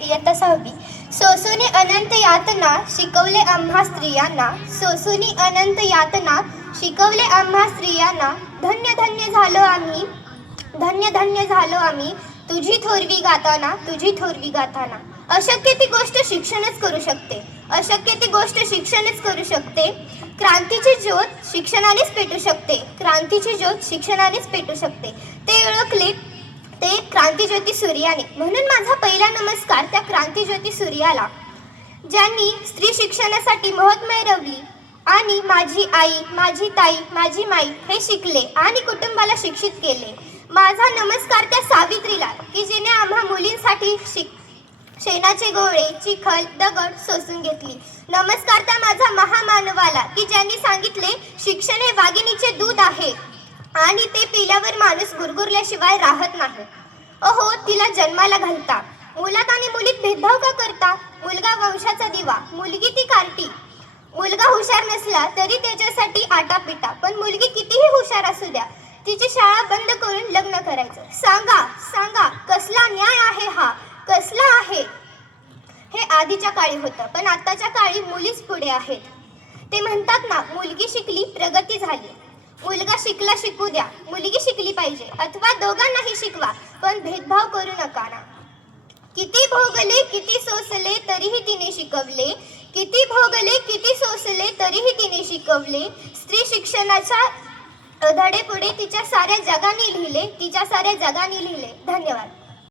इयत्ता 6वी. सोसूनी अनंत यातना शिकवले आम्हा स्त्रियांना, सोसूनी अनंत यातना शिकवले आम्हा स्त्रियांना. धन्य धन्य झालो आम्ही, धन्य धन्य झालो आम्ही, तुझी थोरवी गाताना, तुझी थोरवी गाताना. अशक्य ती गोष्ट शिक्षणच करू शकते, अशक्य ती गोष्ट शिक्षणच करू शकते. क्रांतीची ज्योत शिक्षणानेच पेटू शकते, क्रांतीची ज्योत शिक्षणानेच पेटू शकते. ते ओळखले ते क्रांतीज्योती सूर्याने. म्हणून माझा पहिला नमस्कार त्या क्रांतीज्योती सूर्याला, ज्यांनी स्त्री शिक्षणासाठी मोहत मिळवली आणि माझी आई, माझी ताई, माझी माई हे शिकले आणि कुटुंबाला शिक्षित केले. माझा नमस्कार त्या सावित्रीला, की जिने आम्हा मुलींसाठी शेणाचे गोळे, चिखल, दगड सोसून घेतली. नमस्कार त्या माझा महामानवाला, की ज्यांनी सांगितले शिक्षण हे वाघिणीचे दूध आहे आणि ते पिल्यावर माणूस गुरगुरल्याशिवाय राहत नाही. अहो, तिला जन्माला घालता, मुलात आणि मुलीत भेदभाव का करता? मुलगा वंशाचा दिवा, मुलगी ती कार्टी. मुलगा हुशार नसला तरी त्याच्यासाठी आटापिटा, पण मुलगी कितीही हुशार असू द्या, तिची शाळा बंद करून लग्न करायचं. सांगा सांगा, कसला न्याय आहे हा, कसला आहे? हे आधीच्या काळी होतं, पण आताच्या काळी मुलीच पुढे आहेत. ते म्हणतात ना, मुलगी शिकली प्रगती झाली. मुलगा शिकला शिकू द्या, मुलगी शिकली पाहिजे, अथवा दोघांनाही शिकवा, पण भेदभाव करू नका ना. किती भोगले किती सोसले तरीही तिने शिकवले, किती भोगले किती सोसले तरीही तिने शिकवले. स्त्री शिक्षणाच्या धडे पुढे तिच्या साऱ्या जगाने लिहिले, तिच्या साऱ्या जगाने लिहिले. धन्यवाद.